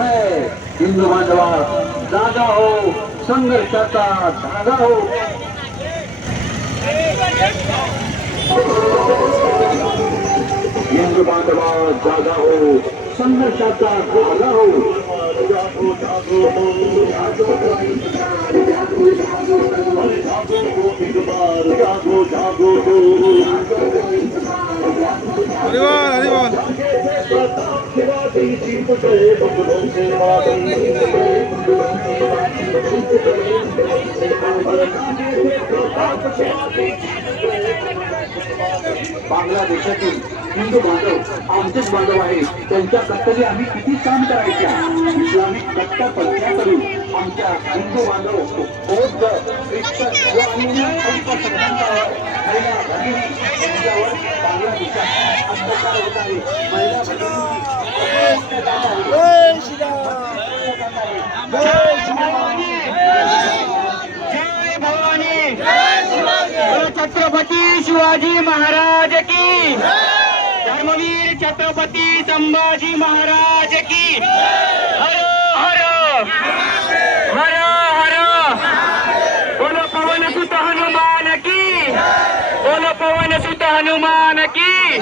है हिंदू बांधवा जागा हो संघर्षाचा धागा हो हिंदू बांधवा जागा हो संघर्षाचा धागा हो जागो जागो जागो जागो बांगलादेशातील हिंदू बांधव आमचेच बांधव आहे. त्यांच्या कर्तव्य आम्ही किती काम करायच्या इस्लामिक कट्टरपंथीयांकडून आमच्या हिंदू बांधव बौद्ध ख्रिश्चन व अन्य अल्पसंख्याकांवर महिला भगिनी यांच्यावर बांगलादेशात अत्याचार होत आहे. महिला छत्रपती शिवाजी महाराज की धर्मवीर छत्रपती संभाजी महाराज की हर हर हर हर बोलो पवन सुत हनुमान की बोलो पवन सुत हनुमान की